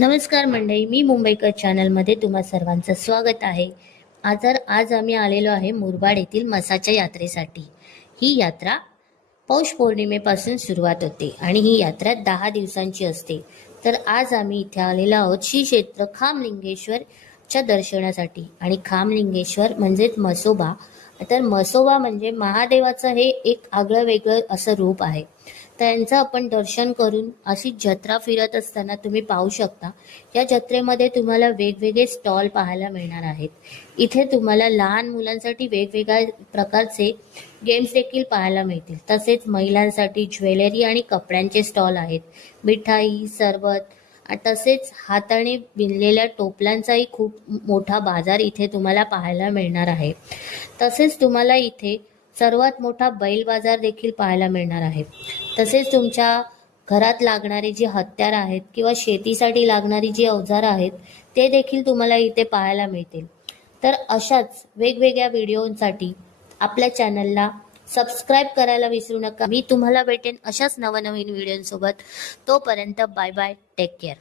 नमस्कार मंडळी, मी मुंबईकर चॅनलमध्ये तुम्हा सर्वांचं स्वागत आहे। आज आम्ही आलेलो आहे मुरबाड येथील मसाच्या यात्रेसाठी। ही यात्रा पौष पौर्णिमेपासून सुरुवात होते आणि ही यात्रा 10 दिवसांची असते। तर आज आम्ही इथे आलेलो आहोत श्री क्षेत्र खामलिंगेश्वरच्या दर्शनासाठी। आणि खामलिंगेश्वर म्हणजेच म्हसोबा। तर म्हसोबा म्हणजे महादेवाचं हे एक आगळं वेगळं असं रूप आहे। त्यांचं आपण दर्शन करून अशी जत्रा फिरत असताना तुम्ही पाहू शकता। या जत्रेमध्ये तुम्हाला वेगवेगळे स्टॉल पाहायला मिळणार आहेत। इथे तुम्हाला लहान मुलांसाठी वेगवेगळ्या प्रकारचे गेम्स देखील पाहायला मिळतील। तसेच महिलांसाठी ज्वेलरी आणि कपड्यांचे स्टॉल आहेत। मिठाई, सरबत तसेच हाताने विणलेल्या टोपल्यांचाही खूप मोठा बाजार इथे तुम्हाला पाहायला मिळणार आहे। तसेच तुम्हाला इथे सर्वात मोठा बैल बाजार देखील पाहायला मिळणार आहे। तसेच तुमच्या घरात लागणारी जी हत्यार आहेत किंवा शेतीसाठी लागणारी जी अवजारं आहेत ते देखील तुम्हाला इथे पाहायला मिळतील। तर अशाच वेगवेगळ्या व्हिडिओंसाठी आपल्या चॅनलला सबस्क्राईब करायला विसरू नका। मी तुम्हाला भेटेन अशाच नवनवीन व्हिडिओंसोबत। तोपर्यंत बाय बाय, टेक केअर।